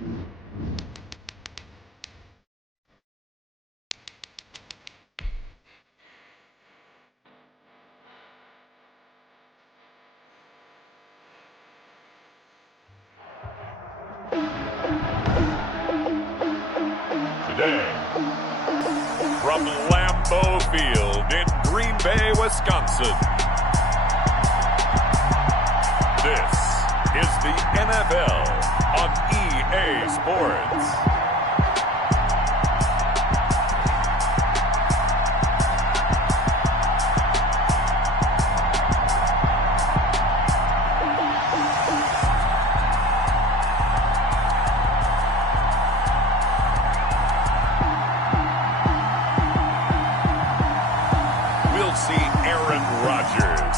Today, from Lambeau Field in Green Bay, Wisconsin, this is the NFL on EA Sports.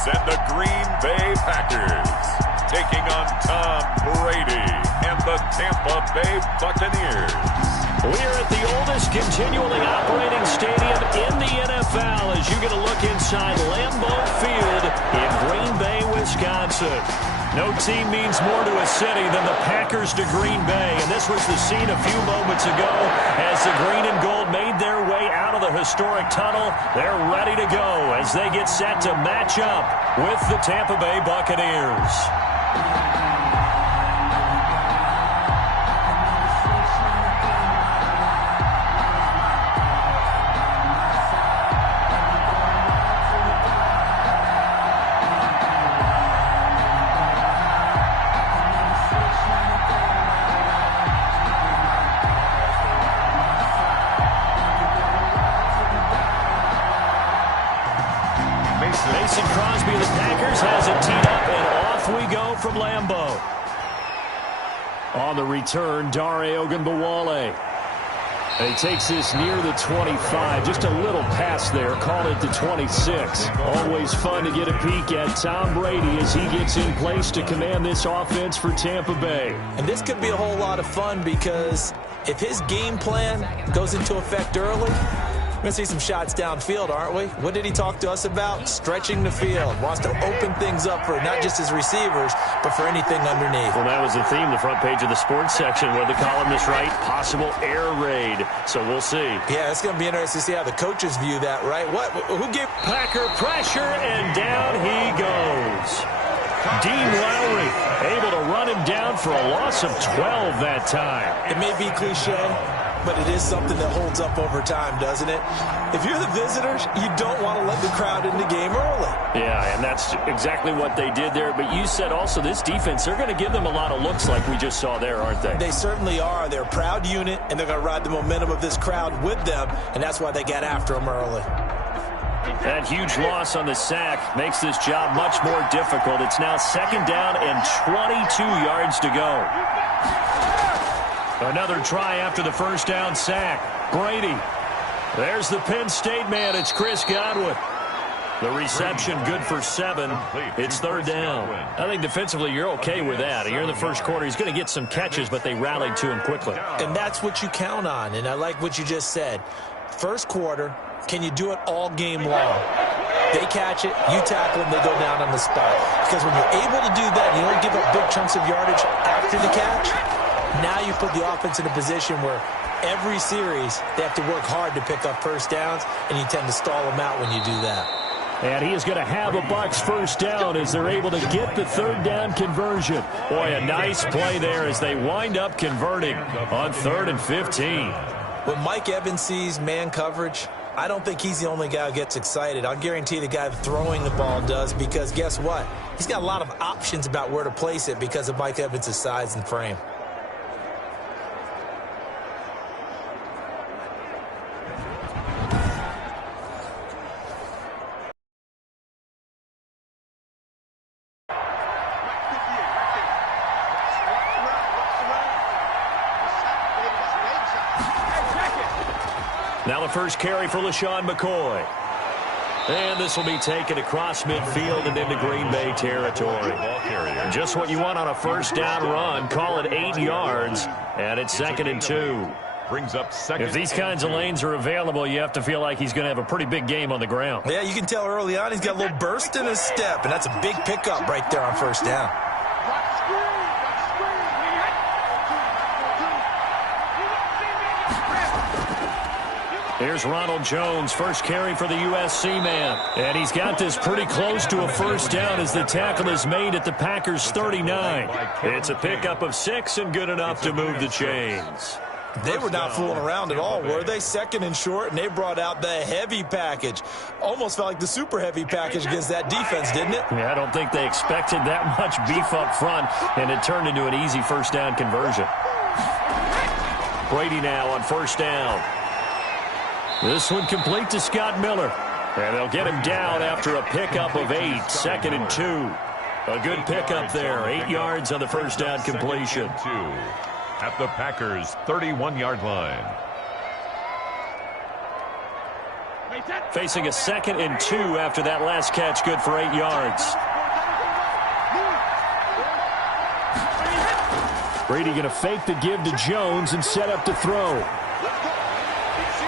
And the Green Bay Packers taking on Tom Brady and the Tampa Bay Buccaneers. We're at the oldest continually operating stadium in the NFL as you get a look inside Lambeau Field in Green Bay, Wisconsin. No team means more to a city than the Packers to Green Bay, and this was the scene a few moments ago as the green and gold made their way out of the historic tunnel. They're ready to go as they get set to match up with the Tampa Bay Buccaneers. Mason Crosby of the Packers has it teed up, and off we go from Lambeau. On the return, Dare Ogunbowale. He takes this near the 25, just a little pass there, call it the 26. Always fun to get a peek at Tom Brady as he gets in place to command this offense for Tampa Bay. And this could be a whole lot of fun because if his game plan goes into effect early, we're going to see some shots downfield, aren't we? What did he talk to us about? Stretching the field. Wants to open things up for not just his receivers, but for anything underneath. Well, that was the theme, the front page of the sports section, where the columnist write, possible air raid. So we'll see. Yeah, it's going to be interesting to see how the coaches view that, right? Who gave Packer pressure, and down he goes. Dean Lowry able to run him down for a loss of 12 that time. It may be cliche, but it is something that holds up over time, doesn't it? If you're the visitors, you don't want to let the crowd in the game early. Yeah, and that's exactly what they did there. But you said also this defense, they're going to give them a lot of looks like we just saw there, aren't they? They certainly are. They're a proud unit, and they're going to ride the momentum of this crowd with them, and that's why they got after them early. That huge loss on the sack makes this job much more difficult. It's now second down and 22 yards to go. Another try after the first down sack. Brady. There's the Penn State man. It's Chris Godwin. The reception good for 7. It's third down. I think defensively you're okay with that. You're in the first quarter. He's going to get some catches, but they rallied to him quickly. And that's what you count on. And I like what you just said. First quarter, can you do it all game long? They catch it, you tackle them, they go down on the spot. Because when you're able to do that, you don't give up big chunks of yardage after the catch. Now you put the offense in a position where every series they have to work hard to pick up first downs, and you tend to stall them out when you do that. And he is going to have a Bucs first down as they're able to get the third down conversion. Boy, a nice play there as they wind up converting on 3rd and 15. When Mike Evans sees man coverage, I don't think he's the only guy who gets excited. I'll guarantee the guy throwing the ball does, because guess what? He's got a lot of options about where to place it because of Mike Evans' size and frame. Now the first carry for LaShawn McCoy. And this will be taken across midfield and into Green Bay territory. Just what you want on a first down run. Call it 8 yards, and it's 2nd and 2. Brings up second. If these kinds of lanes are available, you have to feel like he's going to have a pretty big game on the ground. Yeah, you can tell early on he's got a little burst in his step, and that's a big. big pickup right there on 1st down. Here's Ronald Jones, first carry for the USC man. And he's got this pretty close to a first down as the tackle is made at the Packers' 39. It's a pickup of 6 and good enough to move the chains. They were not fooling around at all, were they? Second and short, and they brought out the heavy package. Almost felt like the super heavy package against that defense, didn't it? Yeah, I don't think they expected that much beef up front, and it turned into an easy first down conversion. Brady now on first down. This one complete to Scott Miller. And they'll get him down after a pickup of 8, 2nd and 2. A good pickup there, 8 yards on the first down completion. At the Packers' 31-yard line. Facing a 2nd and 2 after that last catch, good for 8 yards. Brady going to fake the give to Jones and set up to throw.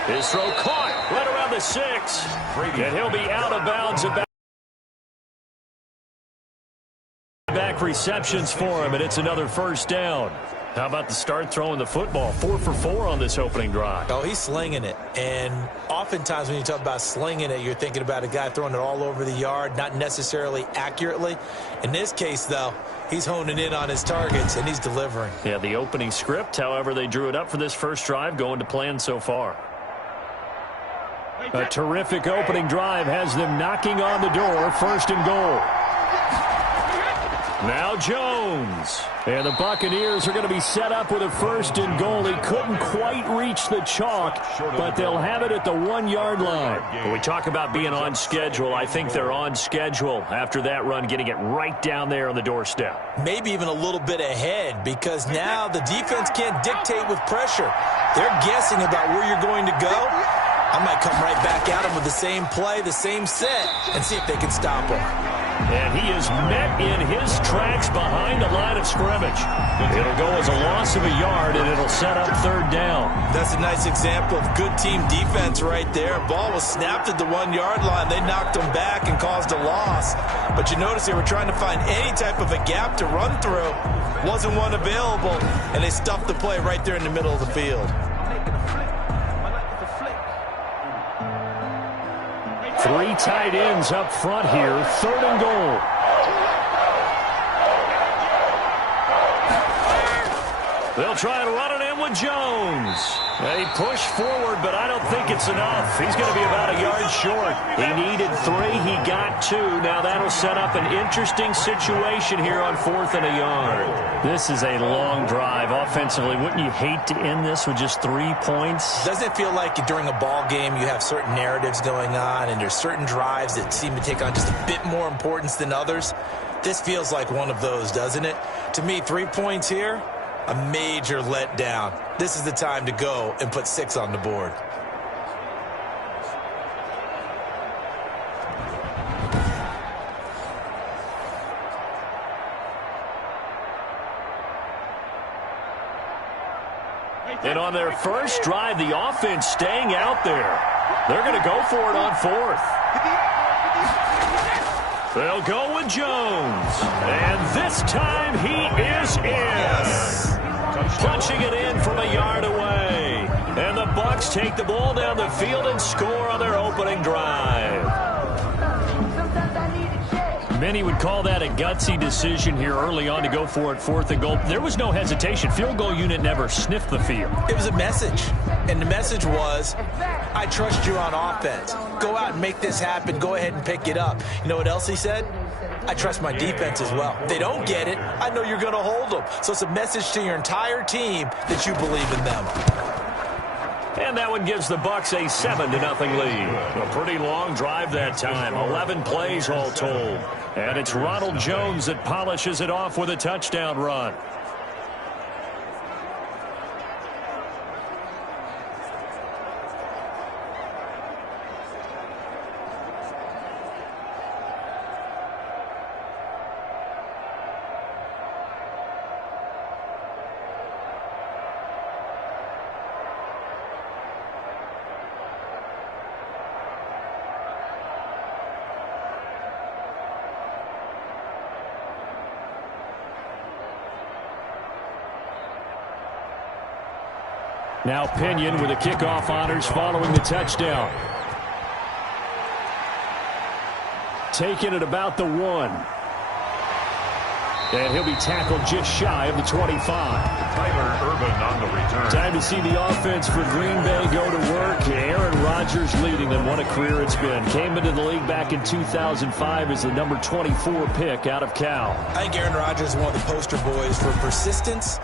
His throw caught right around the 6. And he'll be out of bounds about back receptions for him, and it's another first down. How about the start throwing the football? 4 for 4 on this opening drive. Oh, he's slinging it. And oftentimes when you talk about slinging it, you're thinking about a guy throwing it all over the yard, not necessarily accurately. In this case, though, he's honing in on his targets, and he's delivering. Yeah, the opening script, however, they drew it up for this first drive, going to plan so far. A terrific opening drive has them knocking on the door, 1st and goal. Now Jones. And the Buccaneers are going to be set up with a 1st and goal. He couldn't quite reach the chalk, but they'll have it at the 1-yard line. When we talk about being on schedule, I think they're on schedule after that run, getting it right down there on the doorstep. Maybe even a little bit ahead, because now the defense can't dictate with pressure. They're guessing about where you're going to go. I might come right back at him with the same play, the same set, and see if they can stop him. And he is met in his tracks behind the line of scrimmage. It'll go as a loss of a yard, and it'll set up 3rd down. That's a nice example of good team defense right there. Ball was snapped at the 1-yard line. They knocked him back and caused a loss. But you notice they were trying to find any type of a gap to run through. Wasn't one available, and they stuffed the play right there in the middle of the field. 3 tight ends up front here, 3rd and goal. They'll try and run it in with Jones. They push forward, but I don't think it's enough. He's going to be about a yard short. He needed 3. He got 2. Now that'll set up an interesting situation here on 4th and a yard. This is a long drive offensively. Wouldn't you hate to end this with just 3 points? Doesn't it feel like during a ball game you have certain narratives going on, and there's certain drives that seem to take on just a bit more importance than others? This feels like one of those, doesn't it? To me, 3 points here, a major letdown. This is the time to go and put 6 on the board. And on their first drive, the offense staying out there. They're going to go for it on 4th. They'll go with Jones. And this time he is in. Yes. Punching it in from a yard away. And the Bucs take the ball down the field and score on their opening drive. Many would call that a gutsy decision here early on to go for it, 4th and goal. There was no hesitation. Field goal unit never sniffed the field. It was a message, and the message was, I trust you on offense. Go out and make this happen. Go ahead and pick it up. You know what else he said? I trust my defense as well. If they don't get it, I know you're going to hold them. So it's a message to your entire team that you believe in them. And that one gives the Bucs a 7-0 lead. A pretty long drive that time. 11 plays all told. And it's Ronald Jones that polishes it off with a touchdown run. Now Pinion with the kickoff honors following the touchdown. Taking it about the 1. And he'll be tackled just shy of the 25. Tyler Urban on the return. Time to see the offense for Green Bay go to work. Aaron Rodgers leading them. What a career it's been. Came into the league back in 2005 as the number 24 pick out of Cal. I think Aaron Rodgers is one of the poster boys for persistence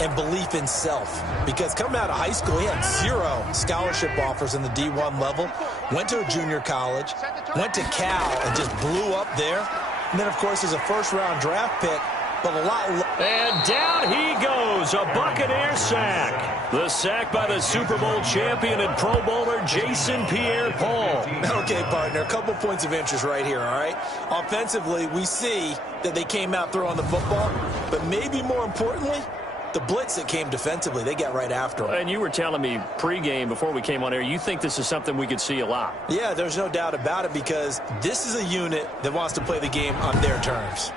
and belief in self. Because coming out of high school, he had 0 scholarship offers in the D1 level. Went to a junior college. Went to Cal and just blew up there. And then, of course, he's a first-round draft pick. But a lot. And down he goes, a Buccaneer sack. The sack by the Super Bowl champion and Pro Bowler Jason Pierre-Paul. Okay, partner, a couple points of interest right here, all right? Offensively, we see that they came out throwing the football, but maybe more importantly, the blitz that came defensively, they got right after him. And you were telling me pregame before we came on air, you think this is something we could see a lot. Yeah, there's no doubt about it because this is a unit that wants to play the game on their terms.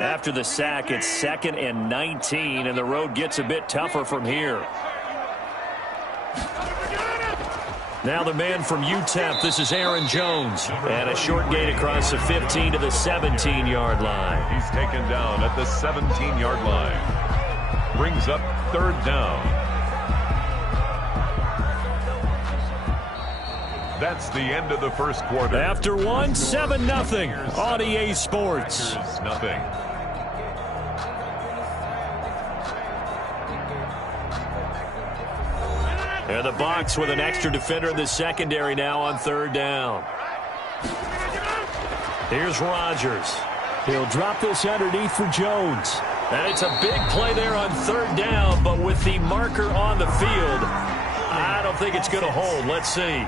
After the sack, it's 2nd and 19, and the road gets a bit tougher from here. Now the man from UTEP, this is Aaron Jones. And a short gain across the 15 to the 17-yard line. He's taken down at the 17-yard line. Brings up 3rd down. That's the end of the first quarter. After 1, 7-0 on EA Sports. Nothing. And the Bucs with an extra defender in the secondary now on 3rd down. Here's Rodgers. He'll drop this underneath for Jones. And it's a big play there on 3rd down, but with the marker on the field, I don't think it's going to hold. Let's see.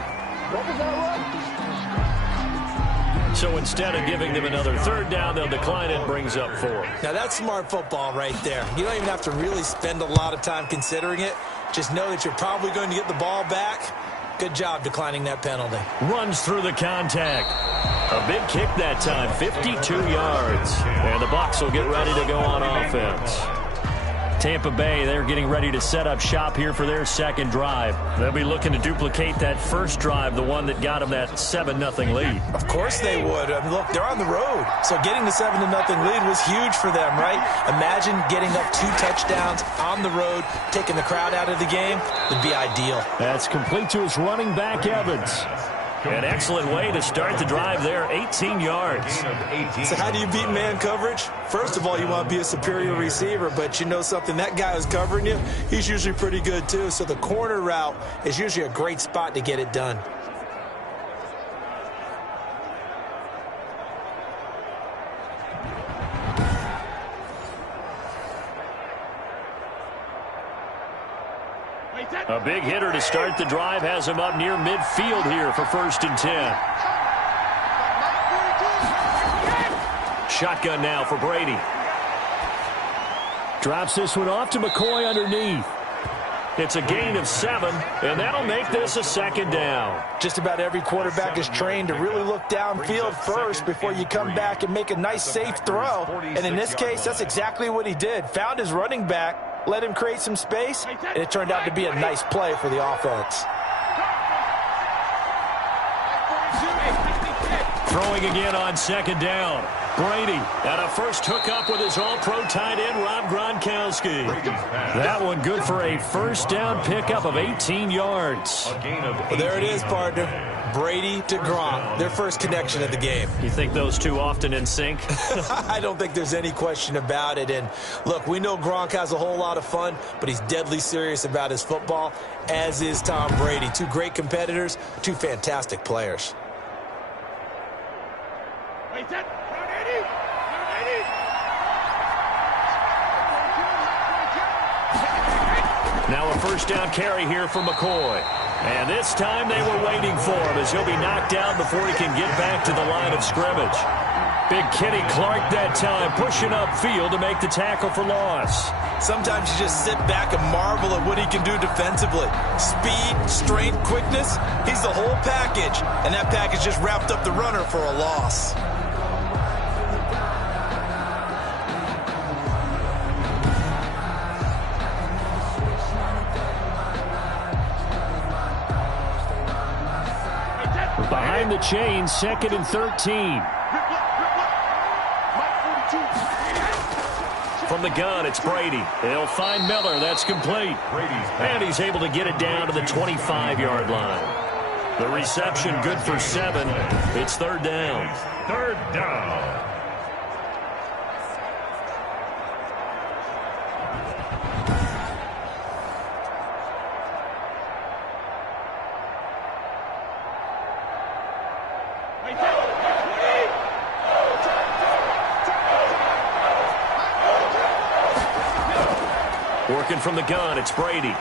So instead of giving them another 3rd down, they'll decline it, brings up 4. Now that's smart football right there. You don't even have to really spend a lot of time considering it. Just know that you're probably going to get the ball back. Good job declining that penalty. Runs through the contact. A big kick that time, 52 yards. And the Bucs will get ready to go on offense. Tampa Bay, they're getting ready to set up shop here for their 2nd drive. They'll be looking to duplicate that first drive, the one that got them that 7-0 lead. Of course they would. I mean, look, they're on the road. So getting the 7-0 lead was huge for them, right? Imagine getting up 2 touchdowns on the road, taking the crowd out of the game. It'd be ideal. That's complete to his running back, Evans. An excellent way to start the drive there, 18 yards. So how do you beat man coverage? First of all, you want to be a superior receiver, but you know something, that guy who's covering you, he's usually pretty good too. So the corner route is usually a great spot to get it done. A big hitter to start the drive has him up near midfield here for 1st and 10. Shotgun now for Brady. Drops this one off to McCoy underneath. It's a gain of 7, and that'll make this a 2nd down. Just about every quarterback is trained to really look downfield first before you come back and make a nice, safe throw. And in this case, that's exactly what he did. Found his running back, let him create some space, and it turned out to be a nice play for the offense. Throwing again on 2nd down. Brady and a first hookup with his all-pro tight end, Rob Gronkowski. That one good for a 1st down pickup of 18 yards. Well, there it is, partner. Brady to Gronk, their first connection of the game. You think those two often in sync? I don't think there's any question about it. And look, we know Gronk has a whole lot of fun, but he's deadly serious about his football, as is Tom Brady. 2 great competitors, 2 fantastic players. Now a 1st down carry here for McCoy. And this time they were waiting for him as he'll be knocked down before he can get back to the line of scrimmage. Big Kenny Clark that time pushing upfield to make the tackle for loss. Sometimes you just sit back and marvel at what he can do defensively. Speed, strength, quickness, he's the whole package. And that package just wrapped up the runner for a loss. Behind the chains, 2nd and 13. From the gun, it's Brady. They'll find Miller. That's complete. And he's able to get it down to the 25-yard line. The reception good for 7. It's 3rd down. 3rd down. Working from the gun, it's Brady.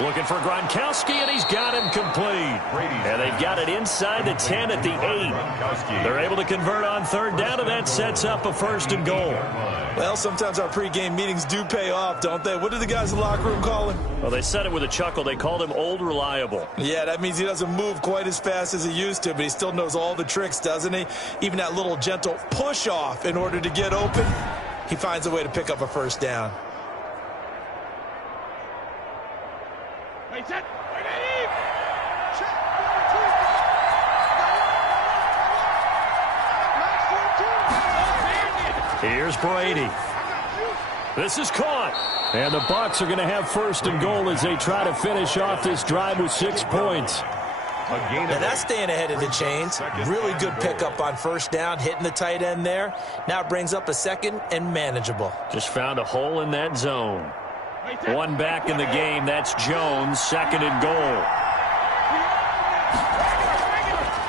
Looking for Gronkowski, and he's got him complete. And they've got it inside the 10 at the 8. They're able to convert on 3rd down, and that sets up a 1st and goal. Well, sometimes our pregame meetings do pay off, don't they? What did the guys in the locker room call him? Well, they said it with a chuckle. They called him Old Reliable. Yeah, that means he doesn't move quite as fast as he used to, but he still knows all the tricks, doesn't he? Even that little gentle push-off in order to get open, he finds a way to pick up a 1st down. Here's Brady. This is caught. And the Bucs are going to have 1st and goal as they try to finish off this drive with 6 points. Now that's staying ahead of the chains. Really good pickup on 1st down, hitting the tight end there. Now it brings up a 2nd and manageable. Just found a hole in that zone. One back in the game. That's Jones, 2nd and goal.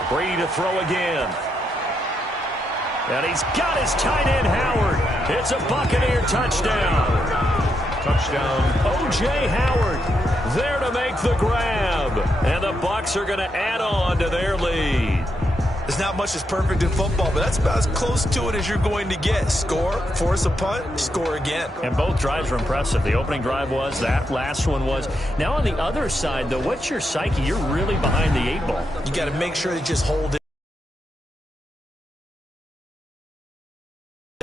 Brady to throw again. And he's got his tight end, Howard. It's a Buccaneer touchdown. O.J. Howard there to make the grab. And the Bucs are going to add on to their lead. There's not much that's perfect in football, but that's about as close to it as you're going to get. Score, force a punt, score again. And both drives were impressive. The opening drive was, that last one was. Now on the other side, though, what's your psyche? You're really behind the 8 ball. You got to make sure to just hold it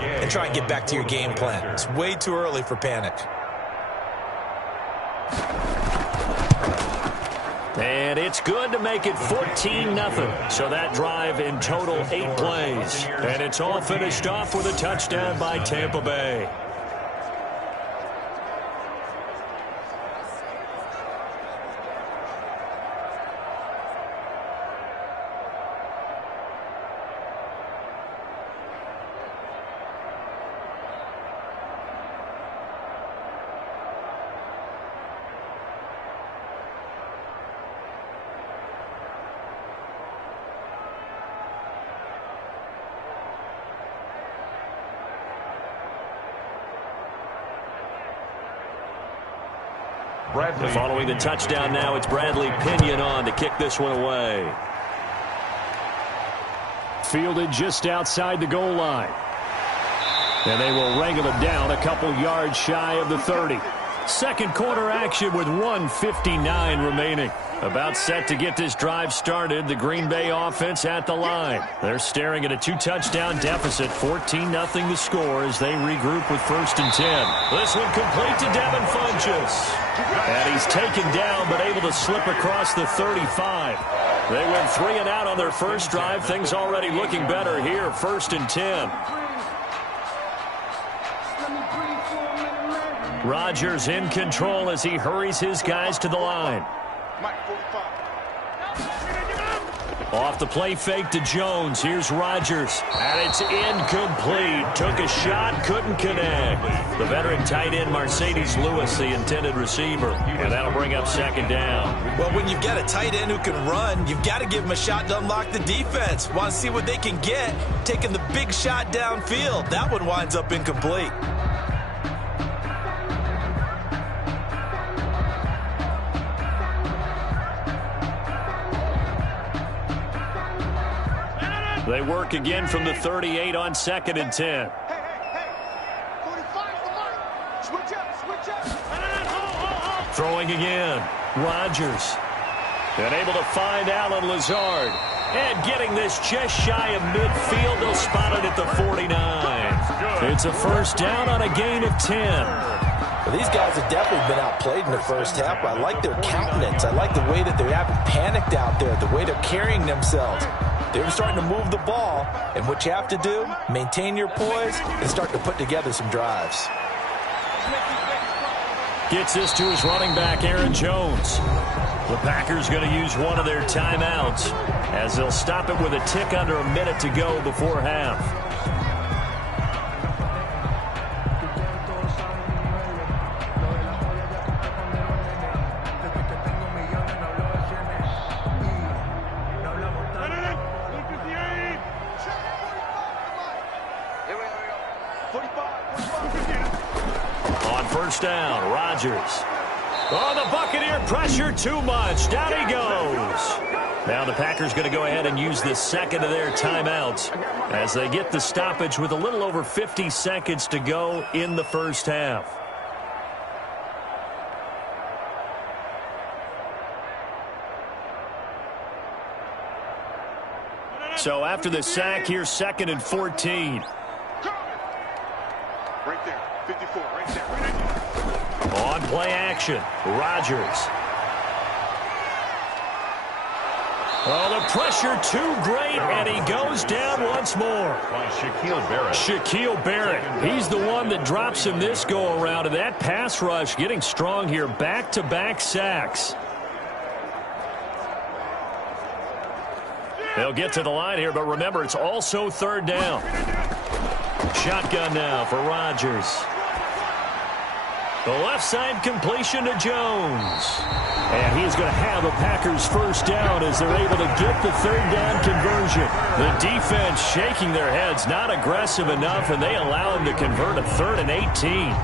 and try and get back to your game plan. It's way too early for panic. And it's good to make it 14-0. So that drive in total 8 plays. And it's all finished off with a touchdown by Tampa Bay. Following the touchdown now, it's Bradley Pinion on to kick this one away. Fielded just outside the goal line. And they will wrangle it down a couple yards shy of the 30. Second quarter action with 1:59 remaining. About set to get this drive started. The Green Bay offense at the line. They're staring at a 2-touchdown deficit. 14-0 the score as they regroup with 1st and 10. This one complete to Devin Funchess. And he's taken down but able to slip across the 35. They went 3 and out on their first drive. Things already looking better here. 1st and 10. Rodgers in control as he hurries his guys to the line. Off the play fake to Jones. Here's Rodgers. And it's incomplete. Took a shot, couldn't connect. The veteran tight end Mercedes Lewis, the intended receiver. And that'll bring up 2nd down. Well, when you've got a tight end who can run, you've got to give him a shot to unlock the defense. Want to see what they can get, taking the big shot downfield. That one winds up incomplete. They work again from the 38 on 2nd and 10. Throwing again. Rodgers. And able to find Alan Lazard. And getting this just shy of midfield. They'll spot it at the 49. It's a 1st down on a gain of 10. Well, these guys have definitely been outplayed in the first half, but I like their countenance. I like the way that they haven't panicked out there, the way they're carrying themselves. They're starting to move the ball, and what you have to do, maintain your poise and start to put together some drives. Gets this to his running back, Aaron Jones. The Packers going to use one of their timeouts as they'll stop it with a tick under a minute to go before half. On first down, Rodgers. Oh, the Buccaneer pressure too much. Down he goes. Now the Packers going to go ahead and use the second of their timeouts as they get the stoppage with a little over 50 seconds to go in the first half. So after the sack, here's 2nd and 14. Right there, 54, right there. On play action, Rodgers. Oh, the pressure too great, and he goes down once more. Shaquille Barrett. He's the one that drops him this go-around, and that pass rush getting strong here. Back-to-back sacks. They'll get to the line here, but remember, it's also 3rd down. Shotgun now for Rodgers. The left side completion to Jones. And he is going to have a Packers first down as they're able to get the 3rd down conversion. The defense shaking their heads, not aggressive enough, and they allow him to convert a 3rd and 18.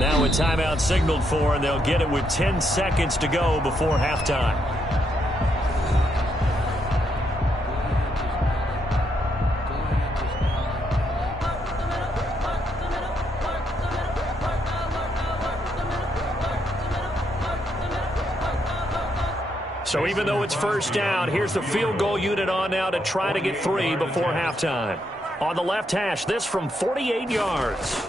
Now a timeout signaled for, and they'll get it with 10 seconds to go before halftime. So even though it's first down, here's the field goal unit on now to try to get 3 before halftime. On the left hash, this from 48 yards.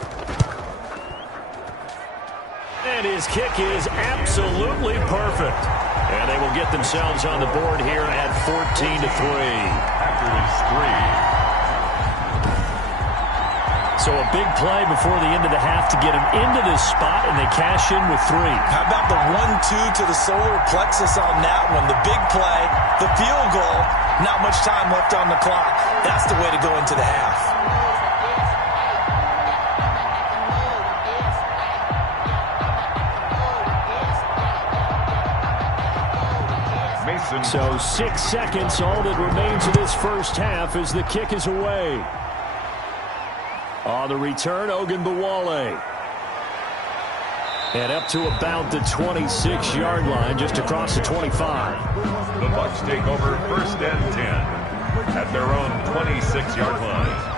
And his kick is absolutely perfect. And they will get themselves on the board here at 14-3. Packers 3. So a big play before the end of the half to get him into this spot, and they cash in with 3. How about the 1-2 to the solar plexus on that one? The big play, the field goal, not much time left on the clock. That's the way to go into the half. So 6 seconds, all that remains of this first half as the kick is away. On the return, Ogunbowale. And up to about the 26-yard line, just across the 25. The Bucs take over 1st and 10 at their own 26-yard line.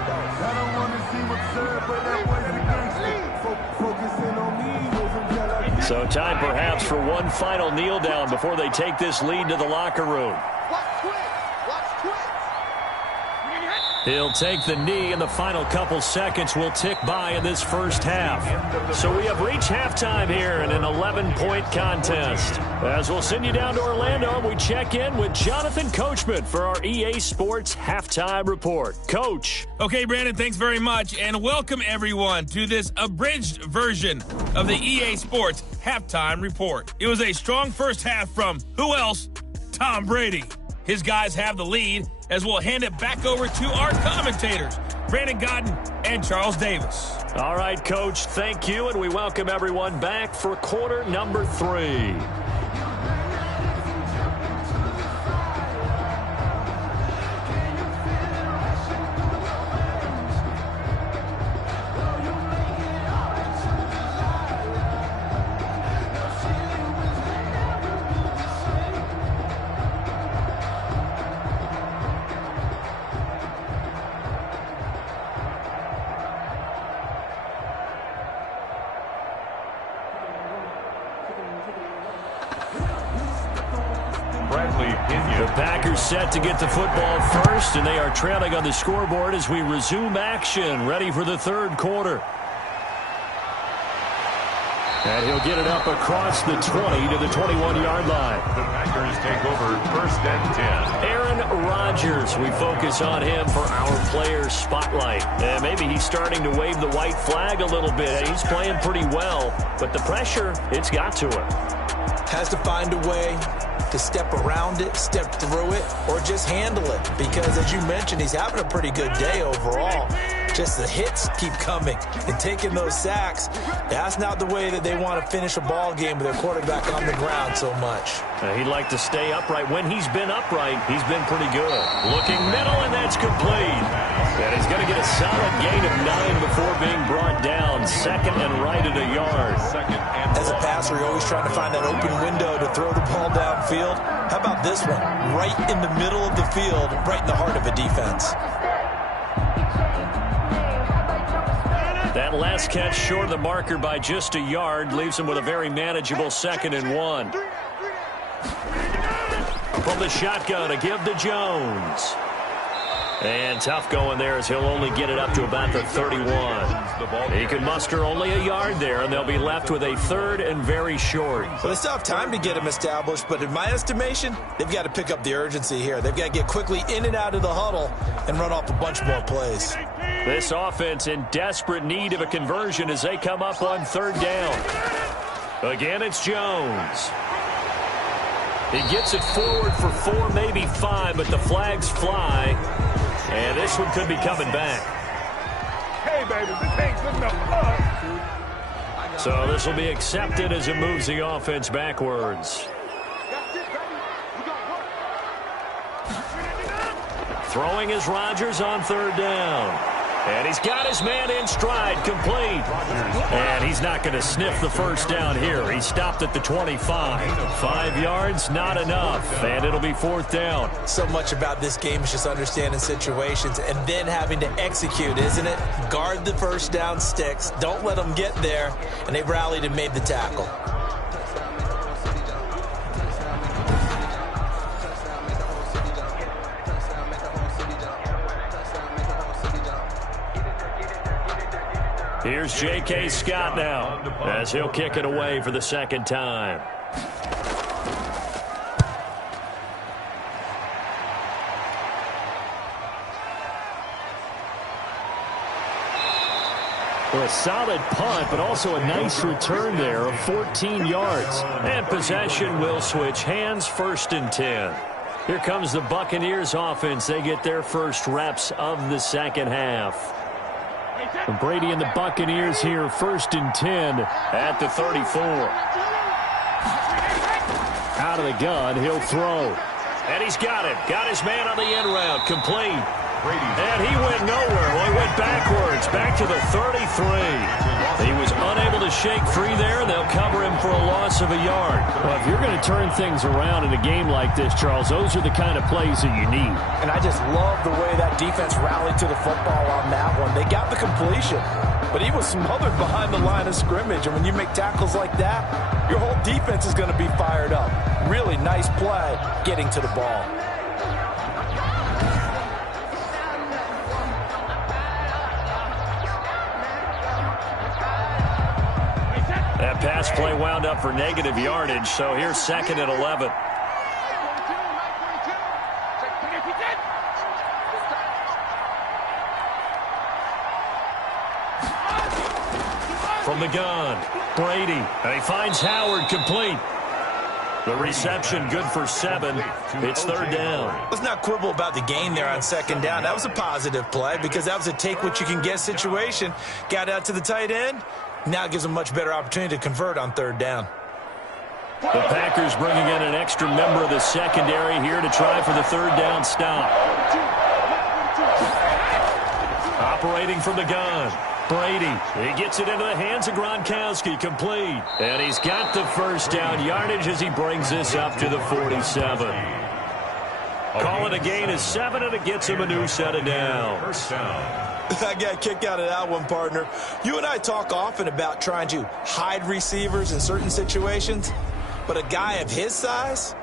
So time perhaps for one final kneel down before they take this lead to the locker room. He'll take the knee, and the final couple seconds will tick by in this first half. So we have reached halftime here in an 11-point contest. As we'll send you down to Orlando, we check in with Jonathan Coachman for our EA Sports Halftime Report. Coach. Okay, Brandon, thanks very much, and welcome everyone to this abridged version of the EA Sports Halftime Report. It was a strong first half from who else? Tom Brady. His guys have the lead, as we'll hand it back over to our commentators, Brandon Godden and Charles Davis. All right, Coach, thank you, and we welcome everyone back for quarter number 3. The Packers set to get the football first, and they are trailing on the scoreboard as we resume action, ready for the third quarter. And he'll get it up across the 20 to the 21-yard line. The Packers take over 1st and 10. Aaron Rodgers, we focus on him for our player spotlight. And maybe he's starting to wave the white flag a little bit. He's playing pretty well, but the pressure, it's got to him. Has to find a way to step around it, step through it, or just handle it. Because as you mentioned, he's having a pretty good day overall. Just the hits keep coming and taking those sacks. That's not the way that they want to finish a ball game with their quarterback on the ground so much. He'd like to stay upright. When he's been upright, he's been pretty good. Looking middle, and that's complete. And he's going to get a solid gain of 9 before being brought down. 2nd and right at a yard. As a passer, you're always trying to find that open window to throw the ball downfield. How about this one? Right in the middle of the field, right in the heart of a defense. That last catch short of the marker by just a yard leaves him with a very manageable 2nd and 1. From the shotgun, a give to Jones. And tough going there as he'll only get it up to about the 31. He can muster only a yard there, and they'll be left with a 3rd and very short. Well, they still have time to get him established, but in my estimation, they've got to pick up the urgency here. They've got to get quickly in and out of the huddle and run off a bunch more plays. This offense in desperate need of a conversion as they come up on 3rd down. Again, it's Jones. He gets it forward for 4, maybe 5, but the flags fly. And this one could be coming back. Hey, baby, this ain't good enough. So this will be accepted as it moves the offense backwards. Throwing is Rodgers on 3rd down. And he's got his man in stride, complete. And he's not going to sniff the 1st down here. He stopped at the 25. 5 yards, not enough. And it'll be 4th down. So much about this game is just understanding situations and then having to execute, isn't it? Guard the 1st down sticks. Don't let them get there. And they rallied and made the tackle. Here's J.K. Scott now as he'll kick it away for the 2nd time. A solid punt, but also a nice return there of 14 yards. And possession will switch hands, 1st and 10. Here comes the Buccaneers offense. They get their first reps of the 2nd half. Brady and the Buccaneers here, 1st and 10 at the 34. Out of the gun, he'll throw. And he's got it. Got his man on the end route, complete. And he went nowhere. Well, he went backwards, back to the 33. He was unable to shake free there, and they'll cover him for a loss of a yard. Well, if you're going to turn things around in a game like this, Charles, those are the kind of plays that you need. And I just love the way that defense rallied to the football on that one. They got the completion, but he was smothered behind the line of scrimmage. And when you make tackles like that, your whole defense is going to be fired up. Really nice play getting to the ball. That pass play wound up for negative yardage, so here's 2nd and 11. From the gun, Brady, and he finds Howard, complete. The reception good for 7. It's 3rd down. Let's not quibble about the gain there on 2nd down. That was a positive play because that was a take-what-you-can-get situation. Got out to the tight end. Now gives them a much better opportunity to convert on 3rd down. The Packers bringing in an extra member of the secondary here to try for the 3rd down stop. Operating from the gun, Brady. He gets it into the hands of Gronkowski, complete. And he's got the 1st down yardage as he brings this up to the 47. Call it a gain of 7, and it gets him a new set of downs. 1st down. I got a kick out of that one, partner. You and I talk often about trying to hide receivers in certain situations, but a guy of his size,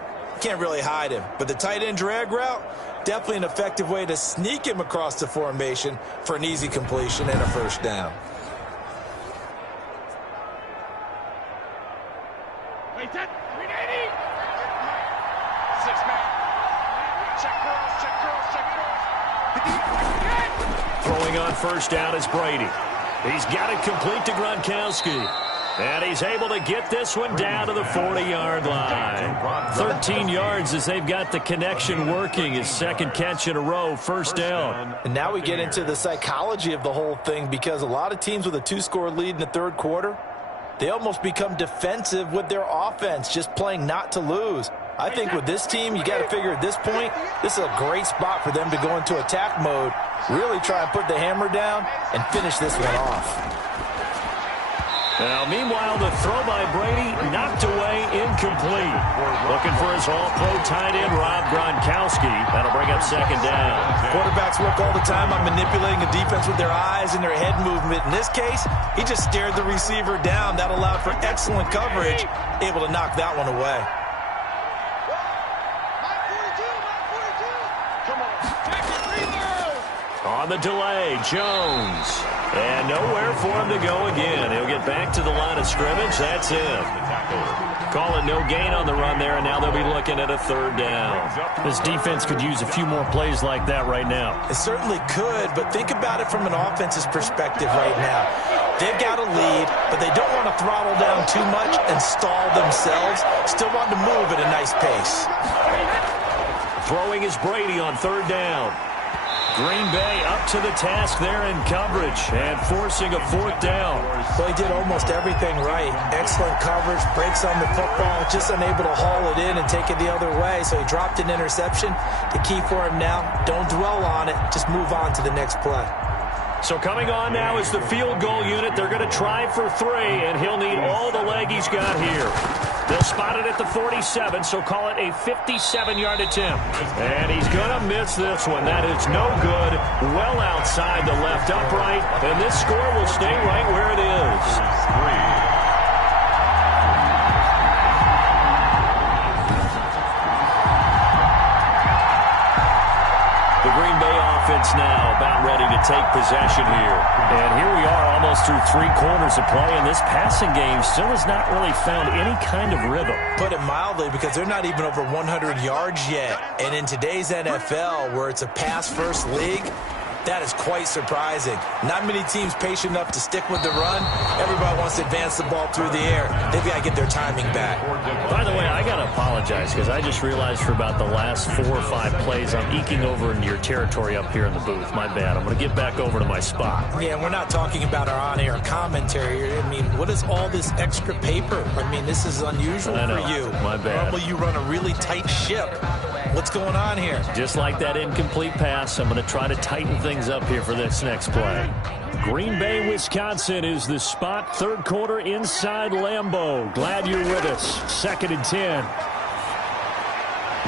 can't really hide him. But the tight end drag route, definitely an effective way to sneak him across the formation for an easy completion and a first down. Throwing on first down is Brady. He's got it complete to Gronkowski. And he's able to get this one down to the 40-yard line. 13 yards as they've got the connection working. His second catch in a row, first down. And now we get into the psychology of the whole thing, because a lot of teams with a 2-score lead in the third quarter, they almost become defensive with their offense, just playing not to lose. I think with this team, you got to figure at this point, this is a great spot for them to go into attack mode, really try and put the hammer down and finish this one off. Now, meanwhile, the throw by Brady knocked away, incomplete. Looking for his all-pro tight end, Rob Gronkowski. That'll bring up second down. Quarterbacks work all the time on manipulating a defense with their eyes and their head movement. In this case, he just stared the receiver down. That allowed for excellent coverage, able to knock that one away. On the delay, Jones. And nowhere for him to go again. He'll get back to the line of scrimmage. That's him. Call it no gain on the run there, and now they'll be looking at a third down. This defense could use a few more plays like that right now. It certainly could, but think about it from an offense's perspective right now. They've got a lead, but they don't want to throttle down too much and stall themselves. Still want to move at a nice pace. Throwing is Brady on third down. Green Bay up to the task there in coverage and forcing a fourth down. Well, he did almost everything right. Excellent coverage, breaks on the football, just unable to haul it in and take it the other way. So he dropped an interception. The key for him now, don't dwell on it. Just move on to the next play. So coming on now is the field goal unit. They're going to try for 3, and he'll need all the leg he's got here. They'll spot it at the 47, so call it a 57-yard attempt. And he's going to miss this one. That is no good. Well outside the left upright, and this score will stay right where it is. Now about ready to take possession here. And here we are almost through 3 quarters of play, and this passing game still has not really found any kind of rhythm. Put it mildly, because they're not even over 100 yards yet. And in today's NFL, where it's a pass-first league, that is quite surprising. Not many teams patient enough to stick with the run. Everybody wants to advance the ball through the air. They've got to get their timing back. By the way, I got to apologize, because I just realized for about the last 4 or 5 plays, I'm eking over into your territory up here in the booth. My bad. I'm going to get back over to my spot. Yeah, we're not talking about our on-air commentary. I mean, what is all this extra paper? I mean, this is unusual for you. My bad. Normally you run a really tight ship. What's going on here? Just like that incomplete pass, I'm going to try to tighten things up here for this next play. Green Bay, Wisconsin is the spot. Third quarter inside Lambeau. Glad you're with us. 2nd and 10.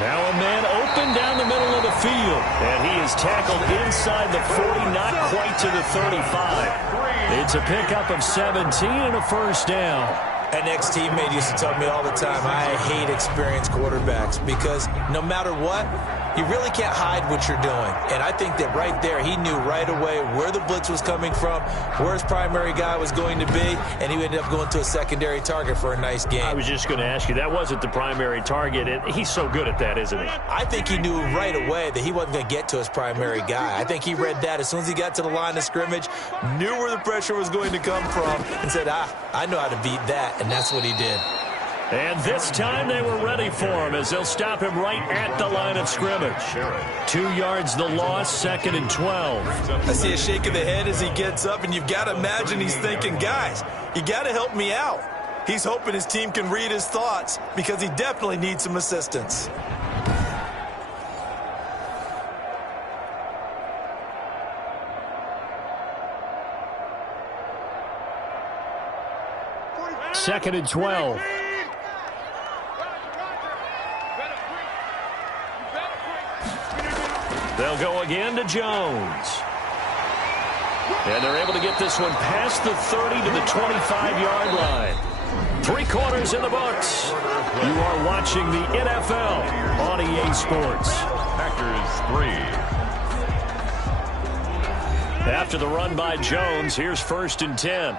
Now a man open down the middle of the field. And he is tackled inside the 40, not quite to the 35. It's a pickup of 17 and a first down. An ex-teammate used to tell me all the time, I hate experienced quarterbacks, because no matter what, you really can't hide what you're doing. And I think that right there, he knew right away where the blitz was coming from, where his primary guy was going to be, and he ended up going to a secondary target for a nice game. I was just going to ask you, that wasn't the primary target. He's so good at that, isn't he? I think he knew right away that he wasn't going to get to his primary guy. I think he read that as soon as he got to the line of scrimmage, knew where the pressure was going to come from, and said, I know how to beat that, and that's what he did. And this time they were ready for him as they'll stop him right at the line of scrimmage. 2 yards the loss, 2nd and 12. I see a shake of the head as he gets up, and you've got to imagine he's thinking, guys, you got to help me out. He's hoping his team can read his thoughts, because he definitely needs some assistance. Second and 12. They'll go again to Jones. And they're able to get this one past the 30 to the 25-yard line. 3 quarters in the books. You are watching the NFL on EA Sports. Packers 3. After the run by Jones, here's 1st and 10.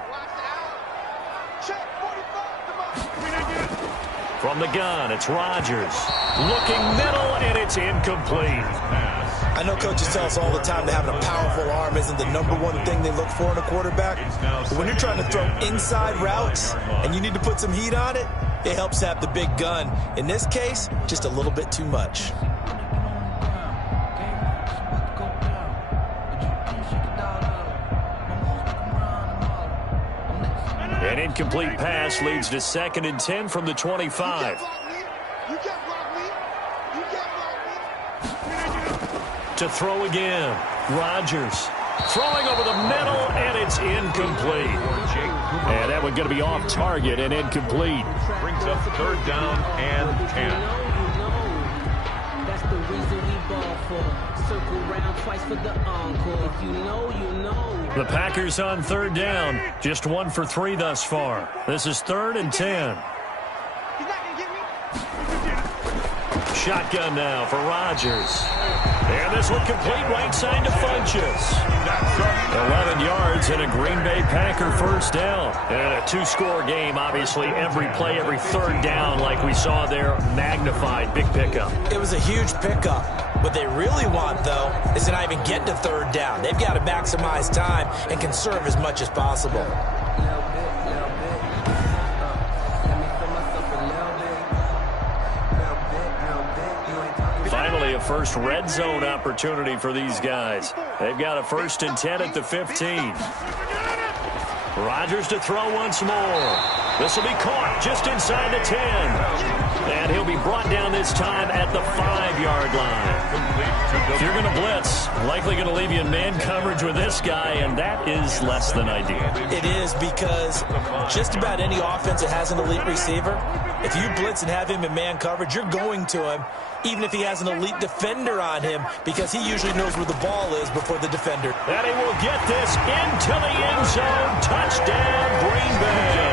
From the gun, it's Rodgers. Looking middle, and it's incomplete. I know coaches tell us all the time that having a powerful arm isn't the #1 thing they look for in a quarterback. But when you're trying to throw inside routes and you need to put some heat on it, it helps have the big gun. In this case, just a little bit too much. An incomplete pass leads to 2nd and 10 from the 25. To throw again. Rodgers throwing over the middle, and it's incomplete. And that one going to be off target and incomplete. Brings up 3rd down and 10. That's the reason we ball for. Circle round twice for the encore. If you know, you know. The Packers on 3rd down. Just 1 for 3 thus far. This is 3rd and 10. Shotgun now for Rodgers. And this one complete right side to Funchess. 11 yards and a Green Bay Packer 1st down. And a 2-score game, obviously every play, every 3rd down like we saw there, magnified, big pickup. It was a huge pickup. What they really want, though, is to not even get to 3rd down. They've got to maximize time and conserve as much as possible. Finally, a first red zone opportunity for these guys. They've got a 1st and 10 at the 15. Rodgers to throw once more. This will be caught just inside the 10. And he'll be brought down this time at the 5-yard line. If you're going to blitz, likely going to leave you in man coverage with this guy, and that is less than ideal. It is, because just about any offense that has an elite receiver, if you blitz and have him in man coverage, you're going to him, even if he has an elite defender on him, because he usually knows where the ball is before the defender. And he will get this into the end zone. Touchdown, Green Bay.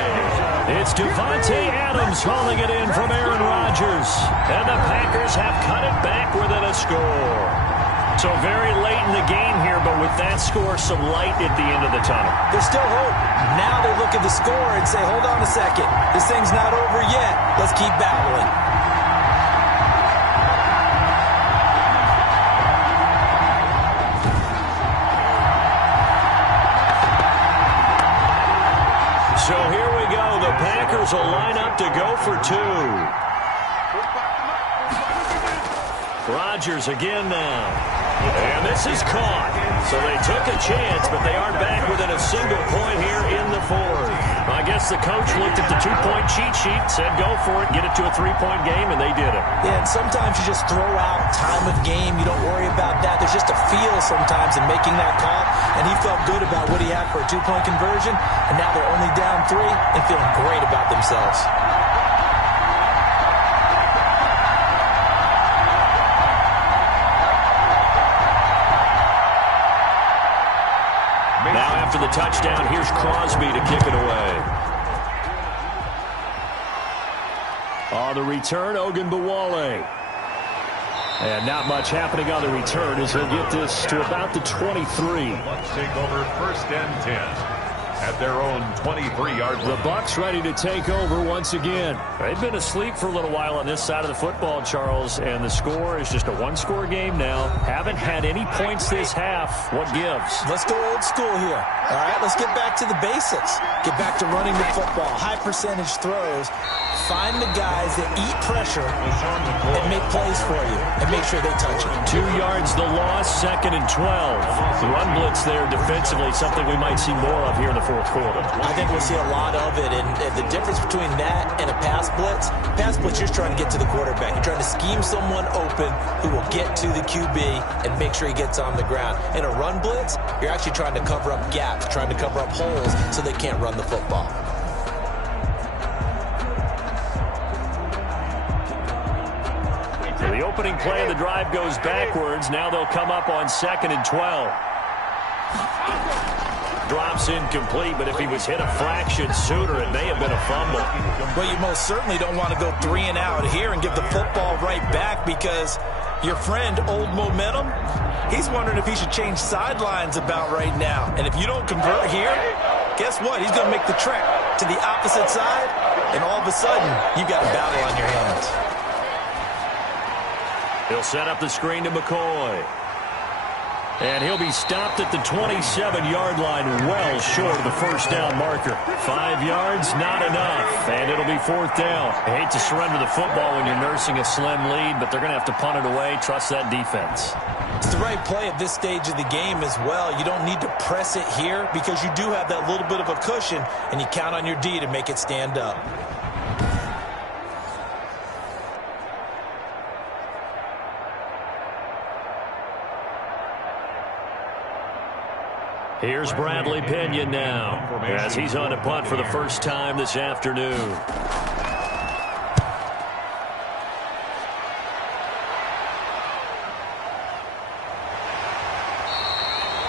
It's Devontae Adams hauling it in from Aaron Rodgers. And the Packers have cut it back within a score. So very late in the game here, but with that score, some light at the end of the tunnel. There's still hope. Now they look at the score and say, hold on a second. This thing's not over yet. Let's keep battling. So here we go. The Packers will line up to go for 2. Rodgers again now. And this is caught. So they took a chance, but they are back within a single point here in the 4th. I guess the coach looked at the 2-point cheat sheet, said go for it, get it to a 3-point game, and they did it. Yeah, and sometimes you just throw out time of game. You don't worry about that. There's just a feel sometimes in making that call, and he felt good about what he had for a 2-point conversion, and now they're only down 3 and feeling great about themselves. Now after the touchdown, here's Crosby to kick it away. On the return, Ogunbowale. And not much happening on the return as he'll get this to about the 23. Bucs take over 1st and 10 at their own 23-yard line. The Bucs ready to take over once again. They've been asleep for a little while on this side of the football, Charles, and the score is just a 1-score game now. Haven't had any points this half. What gives? Let's go old school here. All right, let's get back to the basics. Get back to running the football, high percentage throws. Find the guys that eat pressure and make plays for you and make sure they touch it. 2 yards the loss, 2nd and 12. The run blitz there defensively, something we might see more of here in the 4th quarter. I think we'll see a lot of it, and the difference between that and a pass blitz, you're just trying to get to the quarterback. You're trying to scheme someone open who will get to the QB and make sure he gets on the ground. In a run blitz, you're actually trying to cover up gaps, trying to cover up holes so they can't run the football. The opening play of the drive goes backwards. Now they'll come up on 2nd and 12. drops incomplete, but if he was hit a fraction sooner, it may have been a fumble. Well, you most certainly don't want to go 3 and out here and give the football right back, because your friend, Old Momentum, he's wondering if he should change sidelines about right now. And if you don't convert here, guess what? He's going to make the trek to the opposite side, and all of a sudden, you've got a battle on your hands. He'll set up the screen to McCoy. And he'll be stopped at the 27-yard line, well short of the first down marker. 5 yards, not enough, and it'll be 4th down. I hate to surrender the football when you're nursing a slim lead, but they're going to have to punt it away. Trust that defense. It's the right play at this stage of the game as well. You don't need to press it here because you do have that little bit of a cushion, and you count on your D to make it stand up. Here's Bradley Pinion now, as he's on a punt for the first time this afternoon.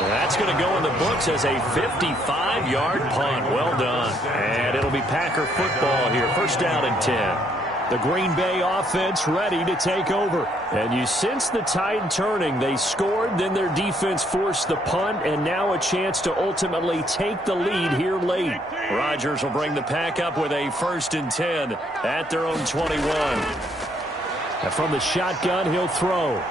That's going to go in the books as a 55-yard punt. Well done. And it'll be Packer football here. First down and 10. The Green Bay offense ready to take over. And you sense the tide turning. They scored, then their defense forced the punt, and now a chance to ultimately take the lead here late. Rodgers will bring the Pack up with a 1st and 10 at their own 21. And from the shotgun, he'll throw.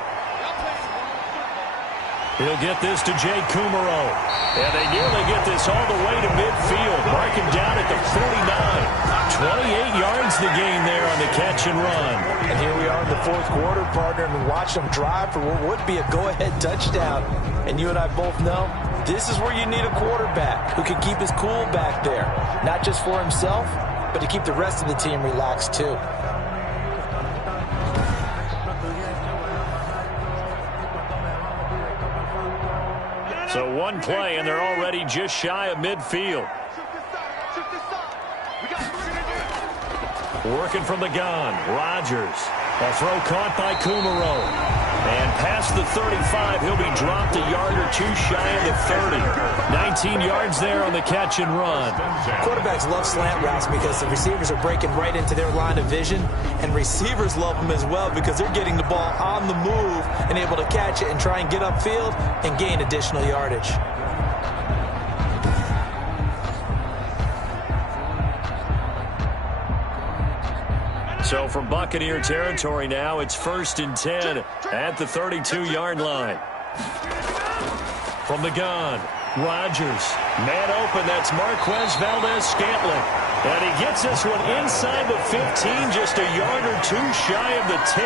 He'll get this to Jay Kumaro. And they nearly get this all the way to midfield. Mark him down at the 49. 28 yards the gain there on the catch and run. And here we are in the 4th quarter, partner, and watch them drive for what would be a go-ahead touchdown. And you and I both know this is where you need a quarterback who can keep his cool back there. Not just for himself, but to keep the rest of the team relaxed too. So one play, and they're already just shy of midfield. Working from the gun, Rodgers. A throw caught by Kumaro. And past the 35, he'll be dropped a yard or two shy of the 30. 19 yards there on the catch and run. Quarterbacks love slant routes because the receivers are breaking right into their line of vision, and receivers love them as well because they're getting the ball on the move and able to catch it and try and get upfield and gain additional yardage. So from Buccaneer territory now, it's 1st and 10 at the 32-yard line. From the gun, Rodgers. Man open, that's Marquez Valdez-Scantling. And he gets this one inside the 15, just a yard or two shy of the 10.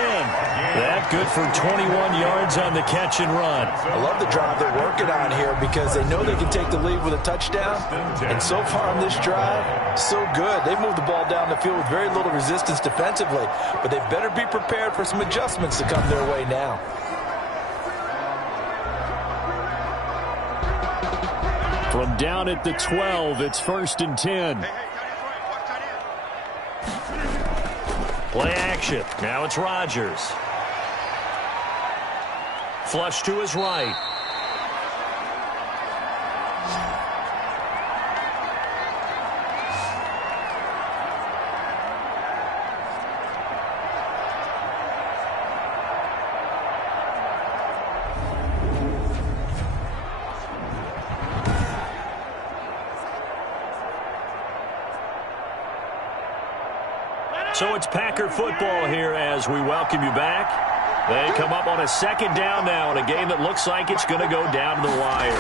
That good for 21 yards on the catch and run. I love the drive they're working on here because they know they can take the lead with a touchdown. And so far on this drive, so good. They moved the ball down the field with very little resistance defensively, but they better be prepared for some adjustments to come their way now. From down at the 12, it's 1st and 10. Play action. Now it's Rodgers. Flush to his right. So it's Packer football here as we welcome you back. They come up on a 2nd down now in a game that looks like it's going to go down to the wire.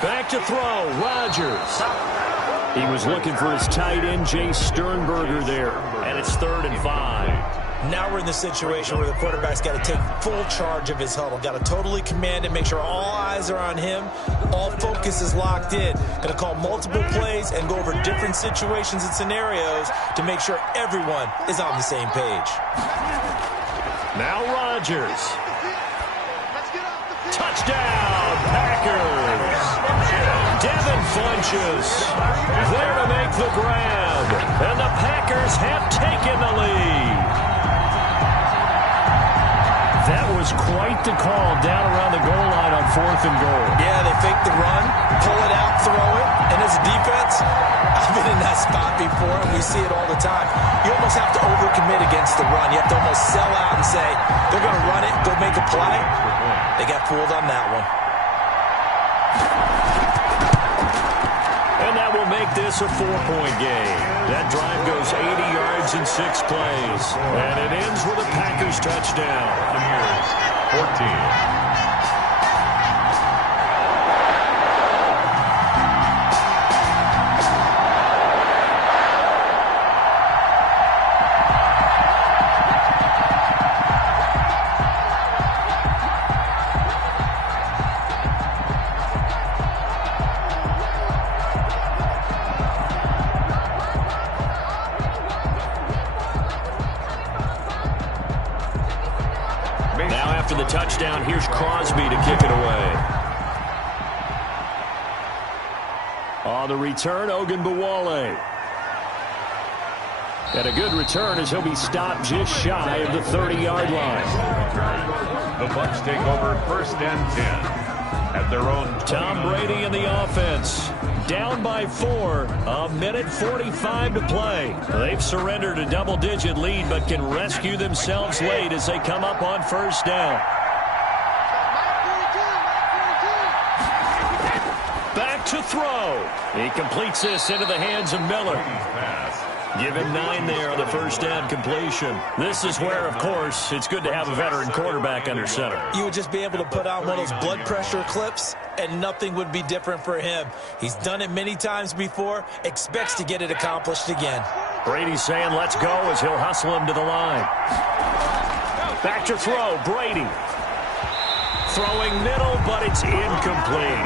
Back to throw, Rodgers. He was looking for his tight end, Jay Sternberger there, and it's 3rd and 5. Now we're in the situation where the quarterback's got to take full charge of his huddle. Got to totally command it, make sure all eyes are on him. All focus is locked in. Going to call multiple plays and go over different situations and scenarios to make sure everyone is on the same page. Now Rodgers. Touchdown, Packers. Devin Funchess there to make the grab. And the Packers have taken the lead. That was quite the call down around the goal line on 4th and goal. Yeah, they fake the run, pull it out, throw it, and as a defense, I've been in that spot before, and we see it all the time. You almost have to overcommit against the run. You have to almost sell out and say, they're going to run it, go make a play. They got fooled on that one. And that will make this a 4-point game. That drive goes 80 yards in 6 plays. And it ends with a Packers touchdown. Buccaneers, 14. Now after the touchdown, here's Crosby to kick it away. On the return, Ogunbowale. And a good return as he'll be stopped just shy of the 30-yard line. The Bucs take over 1st and 10 at their own 20. Tom Brady in the offense. Down by 4, a minute 45 to play. They've surrendered a double-digit lead, but can rescue themselves late as they come up on 1st down. Back to throw. He completes this into the hands of Miller. Give him 9 there on the 1st down completion. This is where, of course, it's good to have a veteran quarterback under center. You would just be able to put on one of those blood pressure clips, and nothing would be different for him. He's done it many times before, expects to get it accomplished again. Brady's saying let's go as he'll hustle him to the line. Back to throw, Brady. Throwing middle, but it's incomplete.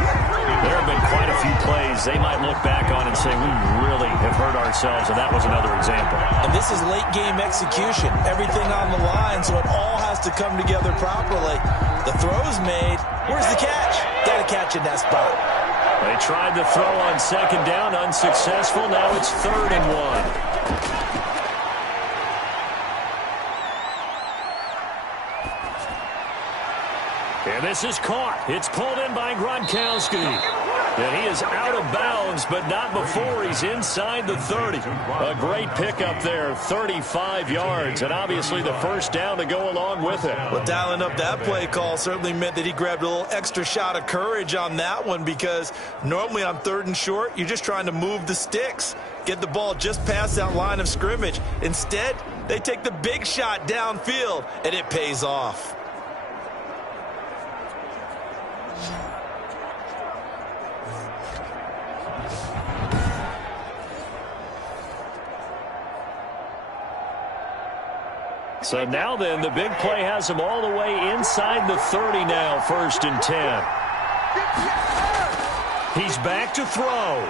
There have been quite a few plays they might look back on and say, we really have hurt ourselves, and that was another example. And this is late-game execution. Everything on the line, so it all has to come together properly. The throw's made. Where's the catch? Got to catch in that spot. They tried to throw on 2nd down, unsuccessful. Now it's 3rd and 1. And this is caught. It's pulled in by Gronkowski. And he is out of bounds, but not before he's inside the 30. A great pickup there, 35 yards, and obviously the 1st down to go along with it. Well, dialing up that play call certainly meant that he grabbed a little extra shot of courage on that one, because normally on 3rd and short, you're just trying to move the sticks, get the ball just past that line of scrimmage. Instead, they take the big shot downfield, and it pays off. So now then, the big play has him all the way inside the 30 now, 1st and 10. He's back to throw.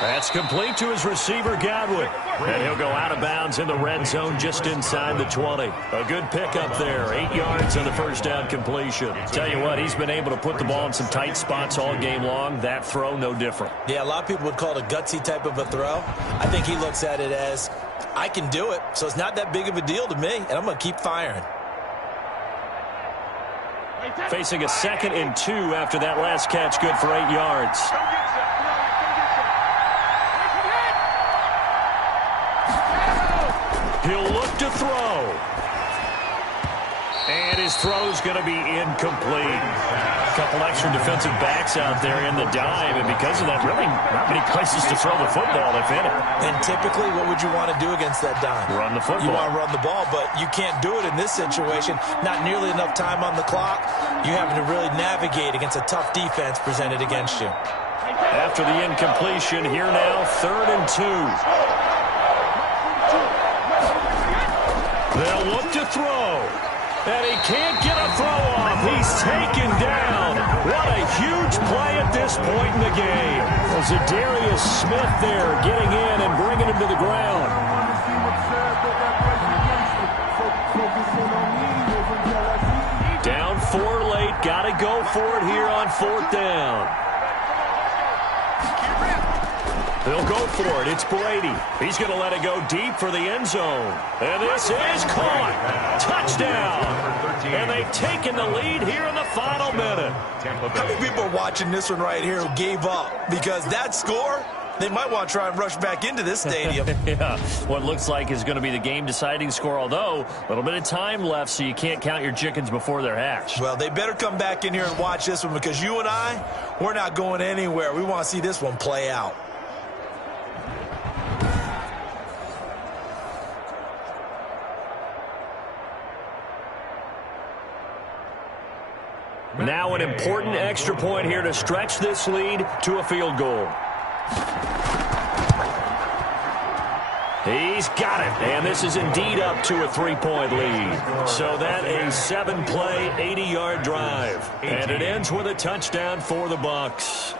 That's complete to his receiver, Godwin. And he'll go out of bounds in the red zone just inside the 20. A good pickup there, 8 yards on the 1st down completion. Tell you what, he's been able to put the ball in some tight spots all game long. That throw, no different. Yeah, a lot of people would call it a gutsy type of a throw. I think he looks at it as, I can do it, so it's not that big of a deal to me, and I'm going to keep firing. Facing a 2nd and 2 after that last catch, good for 8 yards. He'll look to throw. And his throw's going to be incomplete. A couple extra defensive backs out there in the dime, and because of that, really not many places to throw the football, if any. And typically, what would you want to do against that dime? Run the football. You want to run the ball, but you can't do it in this situation. Not nearly enough time on the clock. You're having to really navigate against a tough defense presented against you. After the incompletion, here now, 3rd and 2. They'll look to throw. And he can't get a throw off. He's taken down. What a huge play at this point in the game. There's a Darius Smith there getting in and bringing him to the ground. Down 4 late. Got to go for it here on 4th down. They'll go for it. It's Brady. He's going to let it go deep for the end zone. And this is caught. Touchdown. And they've taken the lead here in the final minute. How many people are watching this one right here who gave up? Because that score, they might want to try and rush back into this stadium. Yeah, what looks like is going to be the game-deciding score, although a little bit of time left, so you can't count your chickens before they're hatched. Well, they better come back in here and watch this one, because you and I, we're not going anywhere. We want to see this one play out. Now an important extra point here to stretch this lead to a field goal. He's got it, and this is indeed up to a 3-point lead. So that a 7-play, 80-yard drive, and it ends with a touchdown for the Bucs.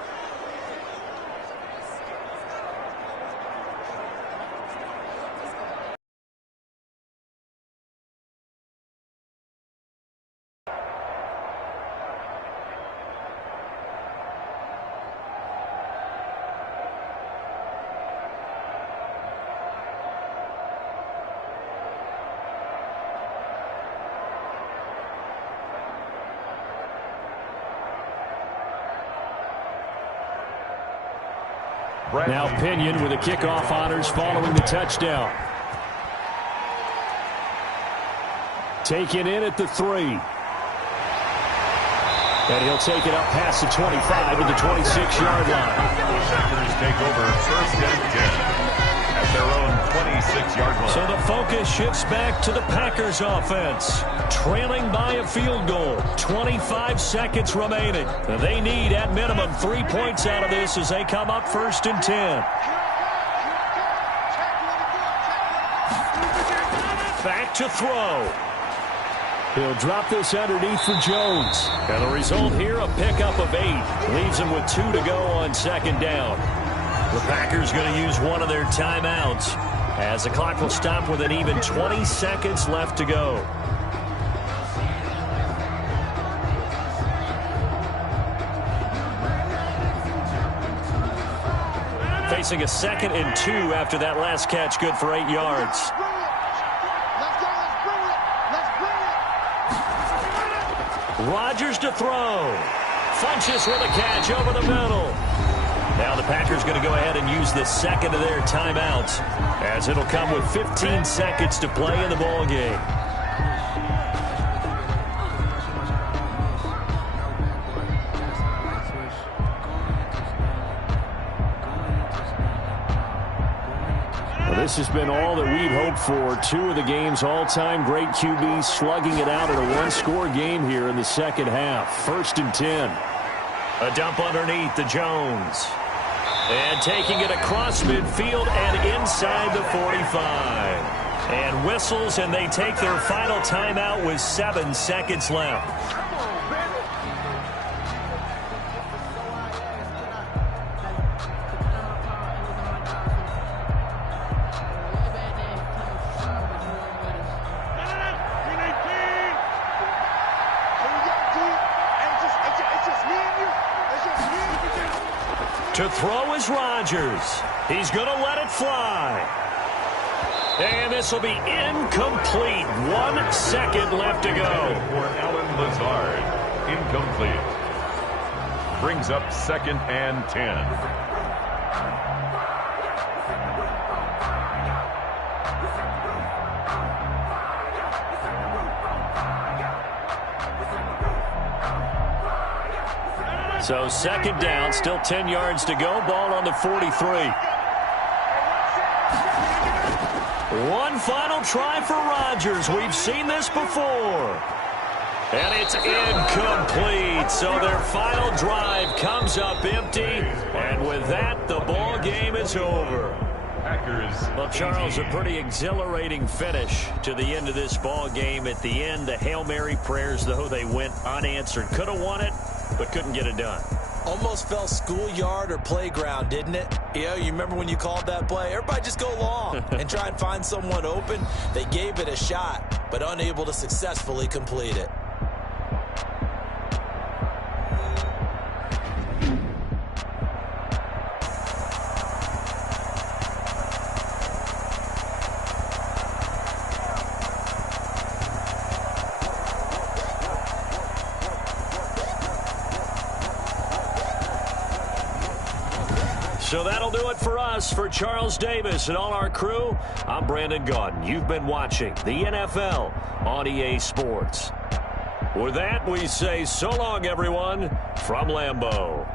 Now Pinion with the kickoff honors following the touchdown. Taken in at the 3. And he'll take it up past the 25 to the 26-yard line. Packers take over 1st and 10 at their own 26-yard line. So the focus shifts back to the Packers offense. Trailing by a field goal. 25 seconds remaining. They need, at minimum, 3 points out of this as they come up 1st and 10. Back to throw. He'll drop this underneath for Jones. And the result here, a pickup of 8. Leaves him with 2 to go on 2nd down. The Packers going to use one of their timeouts as the clock will stop with an even 20 seconds left to go. Facing a 2nd and 2 after that last catch, good for 8 yards. Rodgers to throw. Funches with a catch over the middle. Now the Packers going to go ahead and use the 2nd of their timeouts, as it'll come with 15 seconds to play in the ball game. This has been all that we'd hoped for. 2 of the game's all-time great QBs slugging it out in a one-score game here in the 2nd half. 1st and 10. A dump underneath to Jones. And taking it across midfield and inside the 45. And whistles, and they take their final timeout with 7 seconds left. To throw is Rodgers. He's going to let it fly. And this will be incomplete. 1 second left to go. For Alan Lazard, incomplete. Brings up 2nd and 10. So 2nd down, still 10 yards to go. Ball on the 43. One final try for Rodgers. We've seen this before. And it's incomplete. So their final drive comes up empty. And with that, the ball game is over. Well, Charles, a pretty exhilarating finish to the end of this ball game. At the end, the Hail Mary prayers, though, they went unanswered. Could have won it, but couldn't get it done. Almost felt schoolyard or playground, didn't it? Yeah, you remember when you called that play? Everybody just go long and try and find someone open. They gave it a shot, but unable to successfully complete it. So that'll do it for us. For Charles Davis and all our crew, I'm Brandon Gaudin. You've been watching the NFL on EA Sports. With that, we say so long, everyone, from Lambeau.